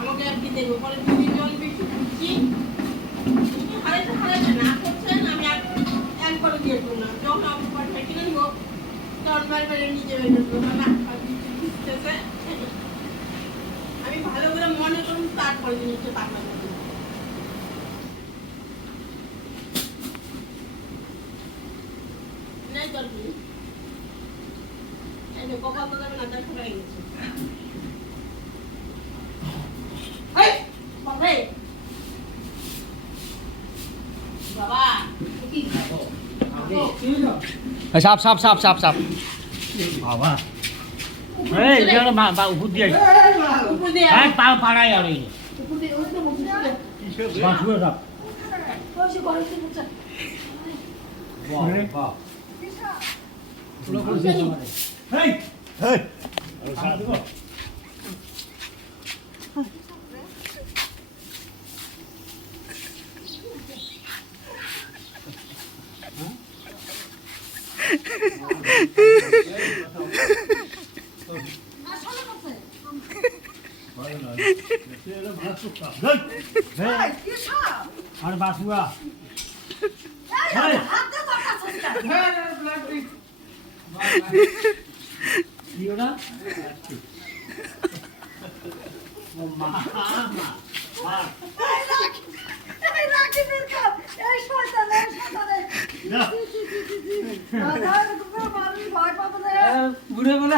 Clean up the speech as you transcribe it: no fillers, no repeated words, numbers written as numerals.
আমাকে আর কি দেবো পরে দুদিন জল বেশি দিচ্ছি হারাইতে হারাইতে না করছেন আমি আর একবারও দিয়ে করলাম যখন আমি পাঠাই কিনে নিবো তখন বারবার নিজে বেরোবো না ভিজতেছে আমি ভালো করে মনে করুন তারপরে জিনিসটা পাঠাবো নাই করবি কপাল তো যাবে না তার খারাই গেছে সাপ সাপ সাপ সাপ সাপ বাবা এই এটা মা উপর দিয়ে উপর দিয়ে এই পা পাড়াই আর এই উপর দিয়ে ওই তো বসে বাসুর সাপ বসে বসে বসে বাহ বাহ পুরো করে দিয়ে আমারে এই এই সাপ দেবো আর বাসুয়া কি ওরা ও মা বুড়ে বলে